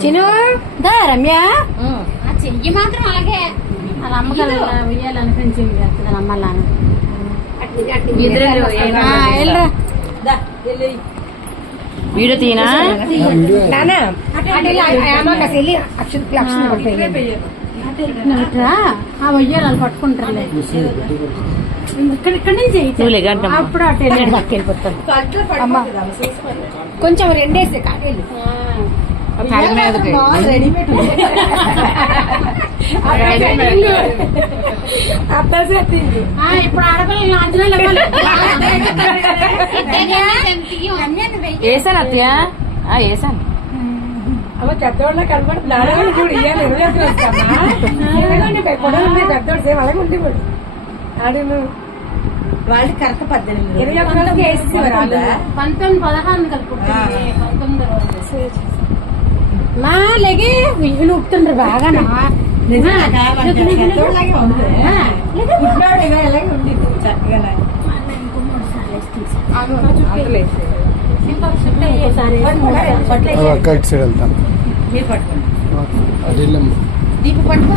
చిను దా రమ్య చెయ్యి మాత్రం అలాగే అలా అమ్మకాలు ఉయ్యాలనిపించింది అమ్మలాను వీడియో తీనా ఉయ్యాలని పట్టుకుంటారులే ఇక్కడ నుంచి అప్పుడు అటు వెళ్ళిపోతాను కొంచెం రెండేసి కాడేళ్ళు ఇప్పుడు ఆడపిల్లలు వేసాను అత్తయ్య వేసాను అమ్మ పెద్దవాళ్ళ కనబడుతున్నాడు చూడు పెద్దోడు సేమ్ అలాగే ఉండేవాడు ఆడు వాళ్ళు కరెక్ట్ 18 19 16 కలుపుకుంటుంది 19 మా లేగే వీళ్ళు ఊపుతుండ్రు బాగా కట్ సైడ్ వెళ్తాను దీపు పట్టుకో